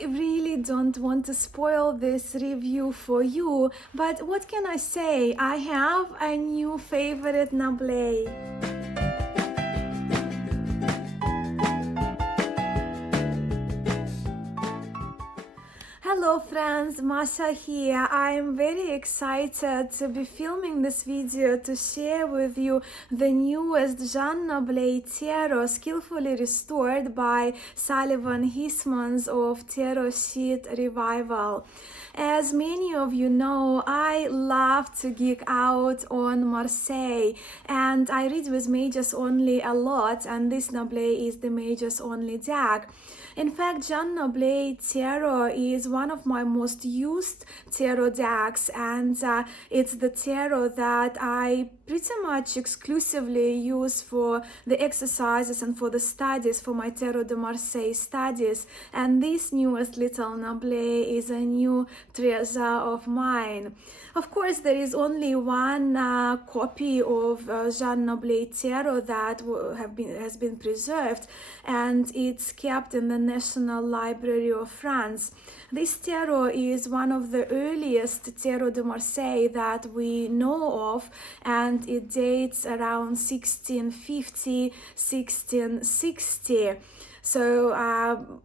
I really don't want to spoil this review for you, but what can I say? I have a new favorite Noblet. Hello friends, Masha here. I am very excited to be filming this video to share with you the newest Jean Noblet Tarot, skillfully restored by Sullivan Hismans of Tarot Sheet Revival. As many of you know, I love to geek out on Marseille, and I read with mages only a lot, and this Noblet is the mages only deck. In fact, Jean Noblet Tarot is one of my most used tarot decks, and it's the tarot that I pretty much exclusively use for the exercises and for the studies, for my Tarot de Marseille studies. And this newest little Noblet is a new treasure of mine. Of course, there is only one copy of Jean Noblet Tarot that has been preserved, and it's kept in the National Library of France. This tarot is one of the earliest Tarot de Marseille that we know of, and it dates around 1650, 1660. So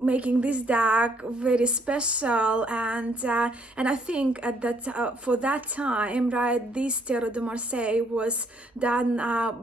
making this deck very special, and I think at that for that time, right, this Tarot de Marseille was done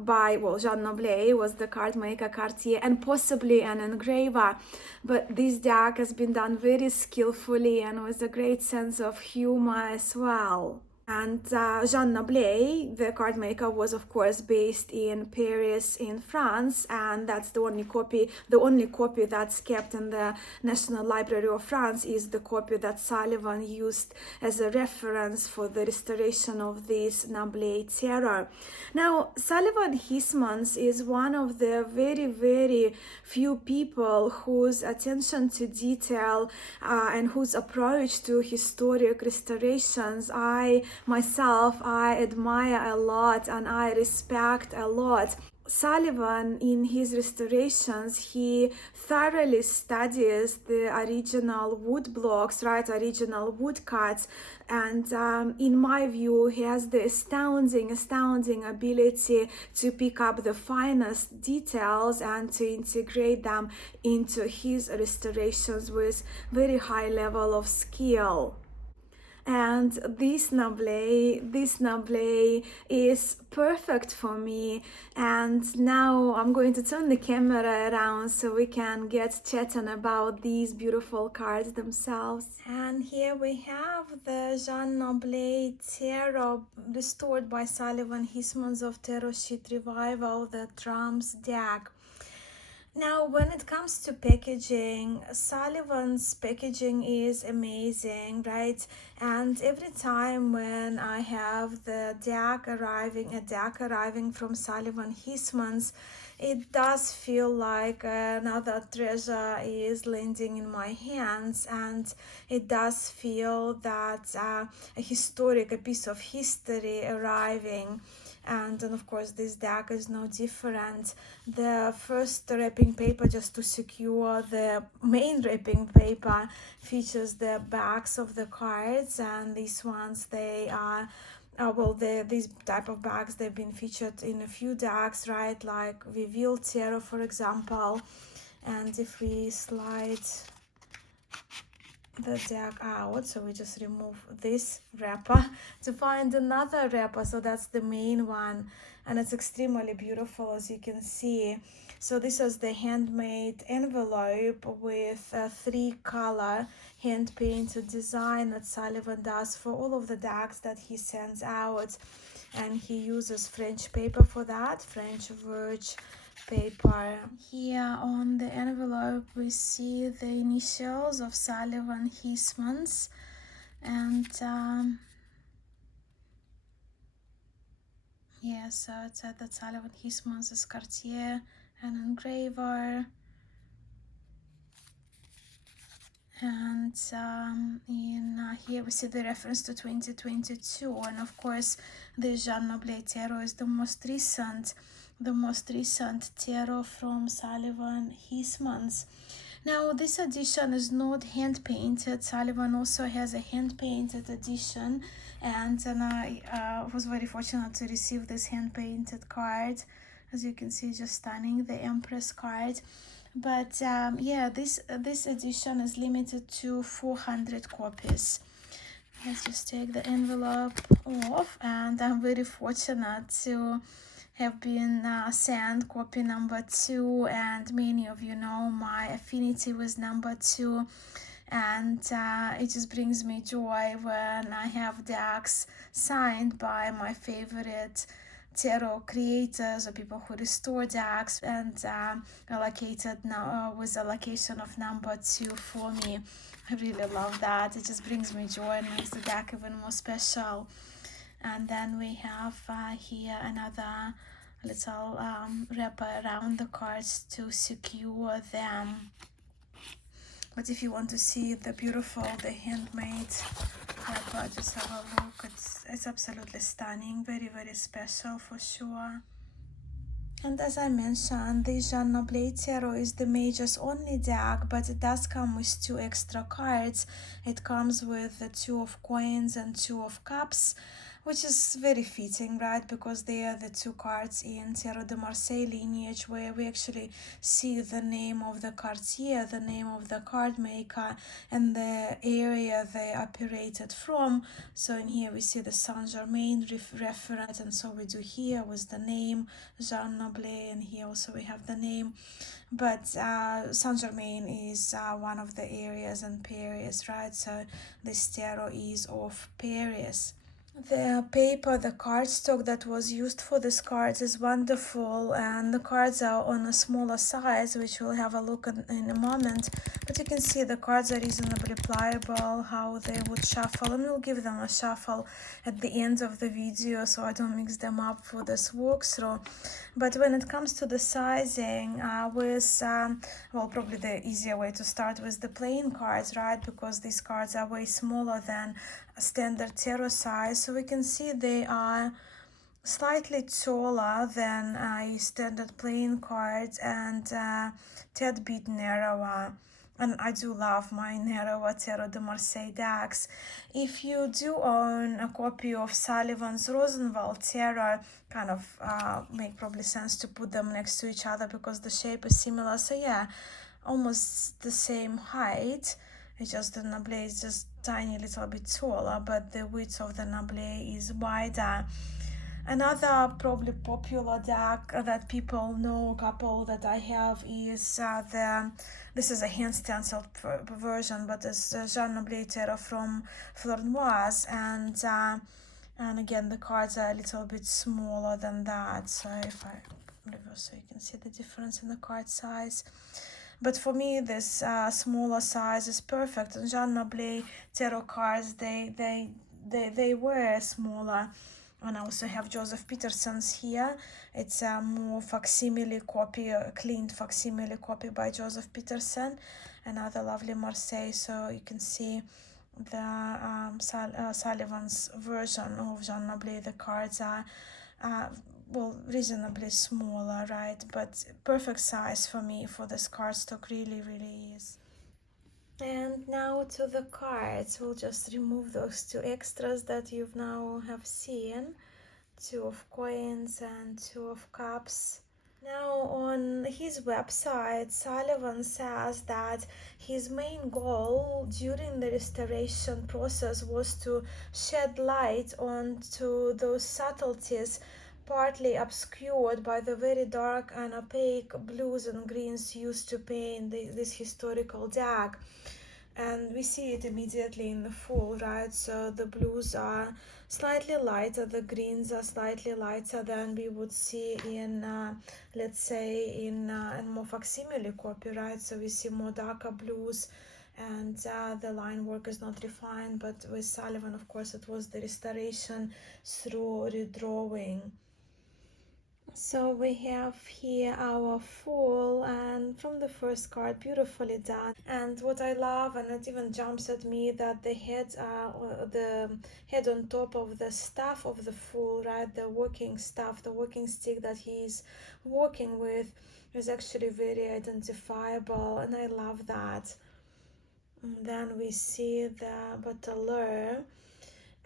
by, well, Jean Noblet was the card maker, Cartier, and possibly an engraver, but this deck has been done very skillfully and with a great sense of humor as well. And Jean Noblet, the card maker, was of course based in Paris in France, and that's the only copy that's kept in the National Library of France is the copy that Sullivan used as a reference for the restoration of this Noblet Tarot. Now, Sullivan Hismans is one of the very, very few people whose attention to detail and whose approach to historic restorations I admire a lot and I respect a lot. Sullivan, in his restorations, he thoroughly studies the original wood blocks, right, original woodcuts, and in my view, he has the astounding ability to pick up the finest details and to integrate them into his restorations with very high level of skill. And this Noblet is perfect for me. And now I'm going to turn the camera around so we can get chatting about these beautiful cards themselves. And here we have the Jean Noblet Tarot restored by Sullivan Hismans of Tarot Sheet Revival, the Trumps deck. Now, when it comes to packaging, Sullivan's packaging is amazing, right? And every time when I have the deck arriving from Sullivan Hismans, it does feel like another treasure is landing in my hands, and it does feel that a piece of history arriving. And then of course this deck is no different. The first wrapping paper, just to secure the main wrapping paper, features the backs of the cards, and these ones, they are these type of bags, they've been featured in a few decks, right, like Reveal Tarot, for example. And if we slide the deck out, so we just remove this wrapper to find another wrapper, so that's the main one, and it's extremely beautiful, as you can see. So this is the handmade envelope with a 3-color hand painted design that Sullivan does for all of the decks that he sends out, and he uses French paper for that, French verge paper. Here on the envelope we see the initials of Sullivan Hismans, and yeah, so it said that Sullivan Hismans is Cartier, an engraver, and in here we see the reference to 2022, and of course the Jean Noblet Tarot is the most recent tarot from Sullivan Hismans. Now, this edition is not hand-painted. Sullivan also has a hand-painted edition, and I was very fortunate to receive this hand-painted card. As you can see, just stunning, the Empress card. But yeah, this edition is limited to 400 copies. Let's just take the envelope off, and I'm very fortunate to have been sent copy number 2, and many of you know my affinity with number 2, and it just brings me joy when I have decks signed by my favorite tarot creators or people who restore decks, and allocated now with allocation of number 2 for me. I really love that. It just brings me joy and makes the deck even more special. And then we have here another little wrapper around the cards to secure them. But if you want to see the beautiful, the handmade wrapper, just have a look. It's absolutely stunning, very, very special for sure. And as I mentioned, the Jean Noblet Tarot is the Mage's only deck, but it does come with 2 extra cards. It comes with the 2 of Coins and 2 of Cups, which is very fitting, right? Because they are the 2 cards in Tarot de Marseille lineage, where we actually see the name of the cartier, the name of the card maker, and the area they operated from. So in here we see the Saint Germain reference, and so we do here with the name Jean Noblet, and here also we have the name. But Saint Germain is one of the areas in Paris, right? So this tarot is of Paris. The paper, the cardstock that was used for these cards is wonderful, and the cards are on a smaller size, which we'll have a look at in a moment. But you can see the cards are reasonably pliable, how they would shuffle, and we'll give them a shuffle at the end of the video so I don't mix them up for this walkthrough. But when it comes to the sizing, well, probably the easier way to start with the plain cards, right? Because these cards are way smaller than a standard tarot size. So we can see they are slightly taller than a standard plain card, and tad bit narrower. And I do love my narrower Tarot de Marseille decks. If you do own a copy of Sullivan's Rosenwald Tarot, kind of make probably sense to put them next to each other because the shape is similar. So yeah, almost the same height. It's just the Noblet is just tiny little bit taller, but the width of the Noblet is wider. Another probably popular deck that people know, a couple that I have, is this is a hand stenciled version, but it's Jean Noblet Tarot from Flornoise, and again the cards are a little bit smaller than that. So if I reverse, so you can see the difference in the card size. But for me, this smaller size is perfect. And Jean Noblet Tarot cards, they were smaller. And I also have Joseph Peterson's here. It's a more facsimile copy, a cleaned facsimile copy by Joseph Peterson. Another lovely Marseille. So you can see the Sullivan's version of Jean Noblet. The cards are well, reasonably smaller, right? But perfect size for me for this cardstock, really, really is. And now to the cards. We'll just remove those 2 extras that you've now have seen. 2 of Coins and 2 of Cups. Now on his website, Sullivan says that his main goal during the restoration process was to shed light onto those subtleties partly obscured by the very dark and opaque blues and greens used to paint this historical deck. And we see it immediately in the full, right? So the blues are slightly lighter, the greens are slightly lighter than we would see in, let's say, in more facsimile copy, right? So we see more darker blues, and the line work is not refined. But with Sullivan, of course, it was the restoration through redrawing. So we have here our Fool, and from the first card, beautifully done. And what I love, and it even jumps at me, that the head on top of the staff of the Fool, right, the walking staff, the walking stick that he's walking with, is actually very identifiable, and I love that. And then we see the bateleur,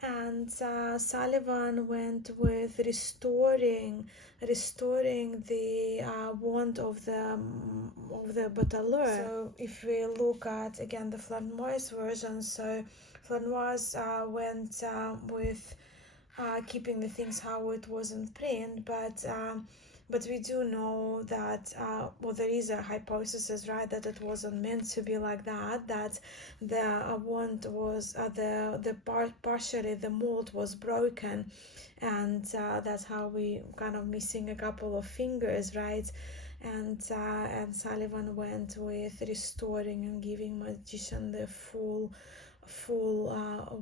and Sullivan went with restoring the wand of the bateleur. So if we look at again the Flanois version, so Flanois went with keeping the things how it was in print, but we do know that well, there is a hypothesis, right, that it wasn't meant to be like that, that the wand was partially the mold was broken, and that's how we kind of missing a couple of fingers, right? And Sullivan went with restoring and giving magician the full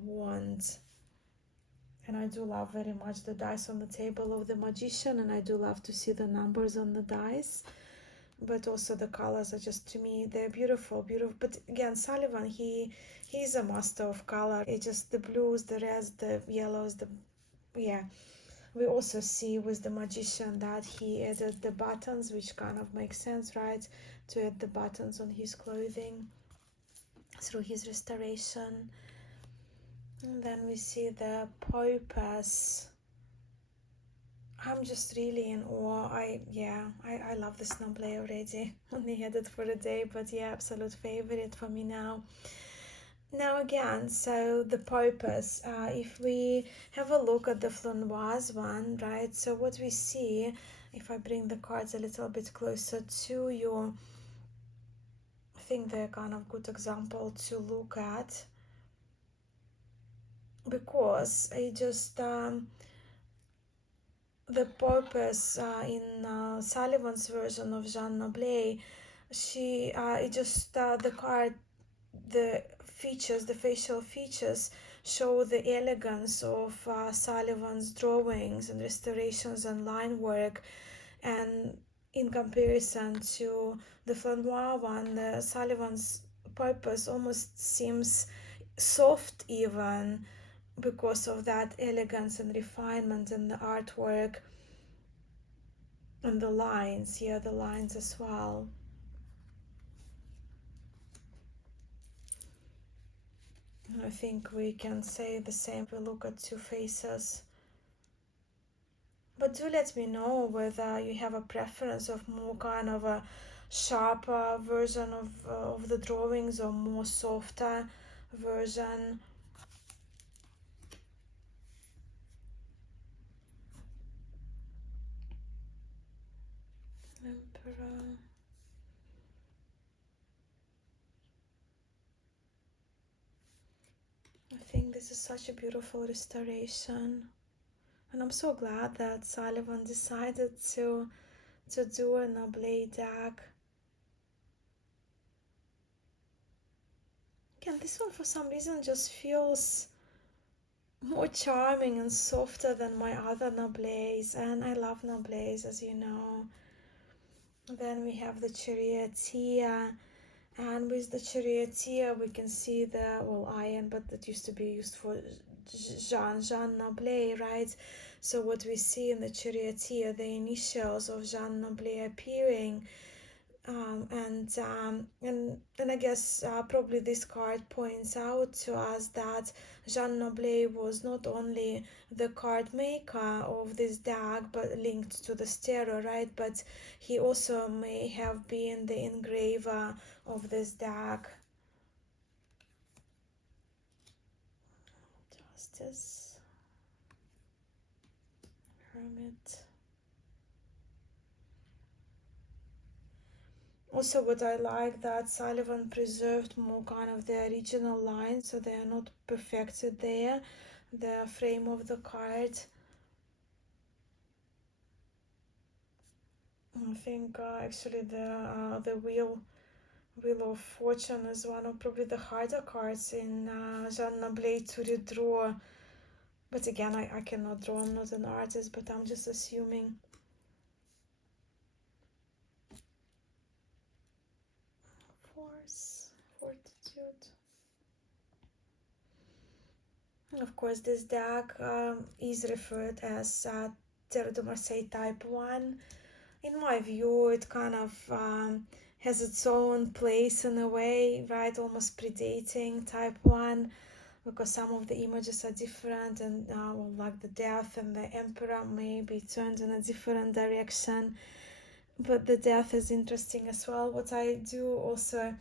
wand. And I do love very much the dice on the table of the magician, and I do love to see the numbers on the dice. But also the colors are just, to me, they're beautiful. But again, Sullivan, he's a master of color. It's just the blues, the reds, the yellows, yeah. We also see with the magician that he added the buttons, which kind of makes sense, right? To add the buttons on his clothing through his restoration. And then we see the Popus. I'm just really in awe. I love this Noblet already. Only had it for a day, but yeah, absolute favorite for me now. Now again, so the Popus, if we have a look at the Flanois one, right, so what we see, if I bring the cards a little bit closer to you, I think they're kind of good example to look at, because it just the Popus in Sullivan's version of Jean Noblet, she it just the card, the features, the facial features show the elegance of Sullivan's drawings and restorations and line work, and in comparison to the Flanois one, the Sullivan's Popus almost seems soft even, because of that elegance and refinement and the artwork and the lines, yeah, the lines as well. I think we can say the same if we look at Two Faces. But do let me know whether you have a preference of more kind of a sharper version of the drawings, or more softer version. Emperor. I think this is such a beautiful restoration, and I'm so glad that Sullivan decided to do a Noblet deck. Again, this one for some reason just feels more charming and softer than my other Noblets, and I love Noblets, as you know. Then we have the Charioteer, and with the Charioteer we can see the, well, iron, but that used to be used for Jean Noblet, right? So what we see in the Charioteer, the initials of Jean Noblet appearing, and I guess probably this card points out to us that Jean Noblet was not only the card maker of this deck, but linked to the tarot, right? But he also may have been the engraver of this deck. Justice, Hermit. Also, what I like that Sullivan preserved more kind of the original lines, so they are not perfected there, the frame of the card. I think actually the wheel of fortune is one of probably the harder cards in Jean Noblet to redraw. But again, I cannot draw, I'm not an artist, but I'm just assuming. Force, fortitude. Of course, this deck is referred as Tarot de Marseille Type 1, in my view, it kind of has its own place in a way, right? Almost predating type 1, because some of the images are different, and well, like the death and the emperor may be turned in a different direction, but the death is interesting as well. What I do also,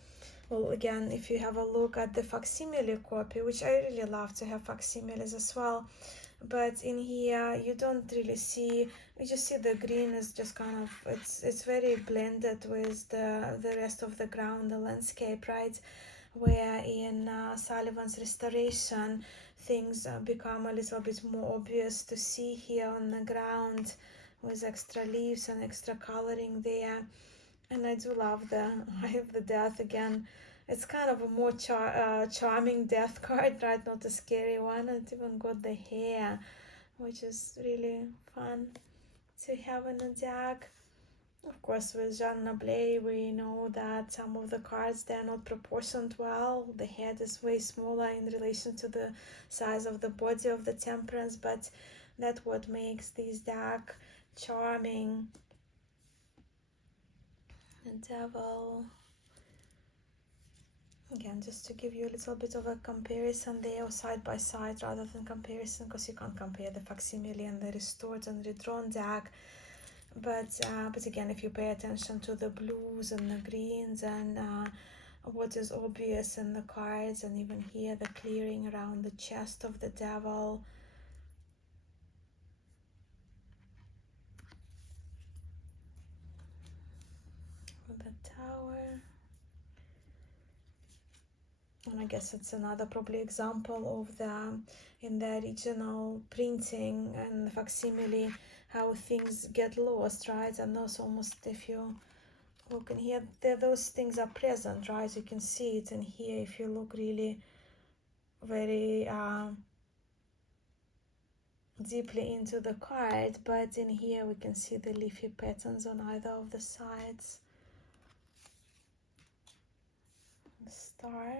well, again, if you have a look at the facsimile copy, which I really love to have facsimiles as well, but in here you don't really see, you just see the green is just kind of, it's very blended with the rest of the ground, the landscape, right? Where in Sullivan's restoration things become a little bit more obvious to see here on the ground, with extra leaves and extra coloring there. And I do love the Eye of the Death again. It's kind of a more charming death card, right? Not a scary one. It even got the hair, which is really fun to have in a deck. Of course, with Jean Noblet, we know that some of the cards, they're not proportioned well. The head is way smaller in relation to the size of the body of the Temperance, but that's what makes this deck charming. The Devil. Again, just to give you a little bit of a comparison there, side by side rather than comparison, because you can't compare the facsimile and the restored and redrawn deck. But again, if you pay attention to the blues and the greens and what is obvious in the cards, and even here the clearing around the chest of the Devil. The Tower. And I guess it's another probably example of the, in the original printing and the facsimile, how things get lost, right? And those almost, if you look in here, those things are present, right? You can see it in here if you look really very deeply into the card, but in here we can see the leafy patterns on either of the sides. The Star.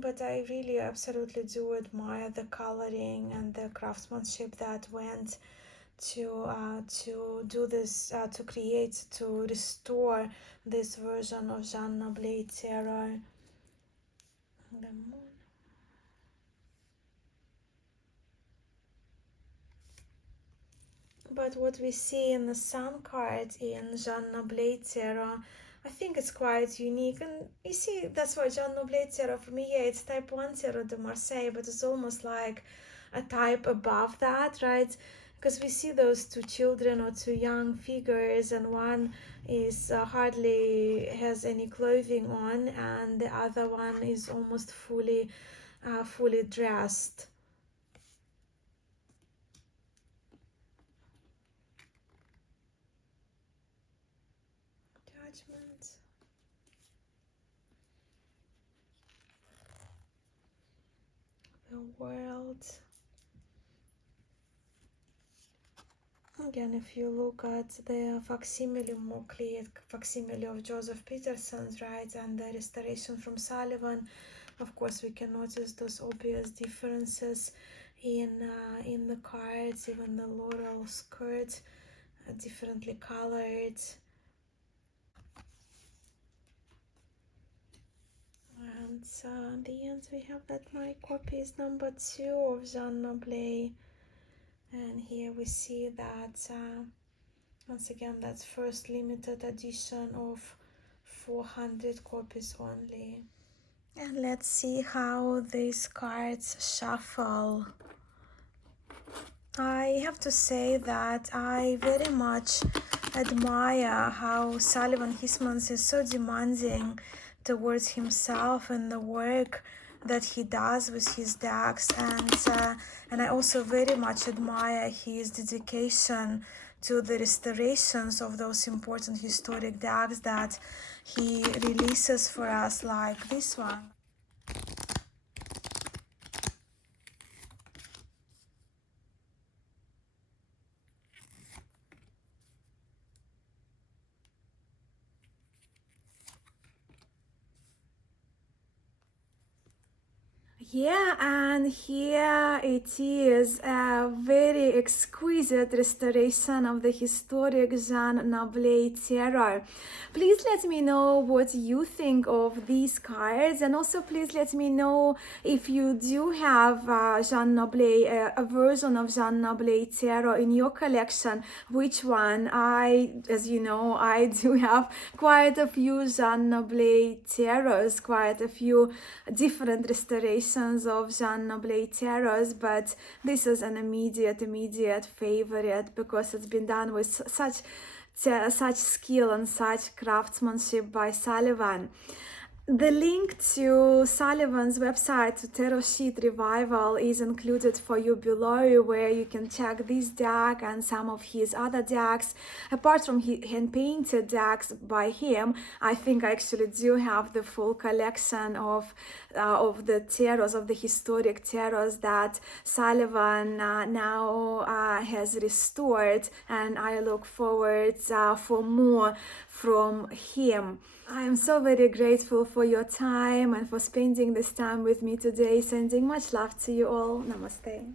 But I really absolutely do admire the coloring and the craftsmanship that went to do this, to create, to restore this version of Jean Noblet Tarot. The Moon. But what we see in the Sun card in Jean Noblet Tarot, I think it's quite unique. And you see, that's why Jean Noblet Tarot, for me, yeah, it's type 1 Tarot de Marseille, but it's almost like a type above that, right? Because we see those two children or two young figures, and one is hardly has any clothing on, and the other one is almost fully dressed. Judgment. The World. Again, if you look at the facsimile, more clear facsimile of Joseph Peterson's, right, and the restoration from Sullivan, of course we can notice those obvious differences in the cards, even the laurel skirt, differently colored. And at the end we have that my copy is number 2 of Jean Noblet. And here we see that once again that's first limited edition of 400 copies only. And let's see how these cards shuffle. I have to say that I very much admire how Sullivan Hismans is so demanding towards himself and the work that he does with his decks, and I also very much admire his dedication to the restorations of those important historic decks that he releases for us, like this one. Yeah, and here it is a very exquisite restoration of the historic Jean Noblet Tarot. Please let me know what you think of these cards, and also please let me know if you do have Jean Noblet, a version of Jean Noblet Tarot in your collection. Which one? As you know, I do have quite a few Jean Noblet Tarots, quite a few different restorations of Jean Noblet Tarots, but this is an immediate favorite because it's been done with such skill and such craftsmanship by Sullivan. The link to Sullivan's website, to Tarot Sheet Revival, is included for you below, where you can check this deck and some of his other decks. Apart from hand-painted decks by him, I think I actually do have the full collection of the tarots, of the historic tarots that Sullivan now has restored, and I look forward for more from him. I am so very grateful for your time and for spending this time with me today. Sending much love to you all. Namaste.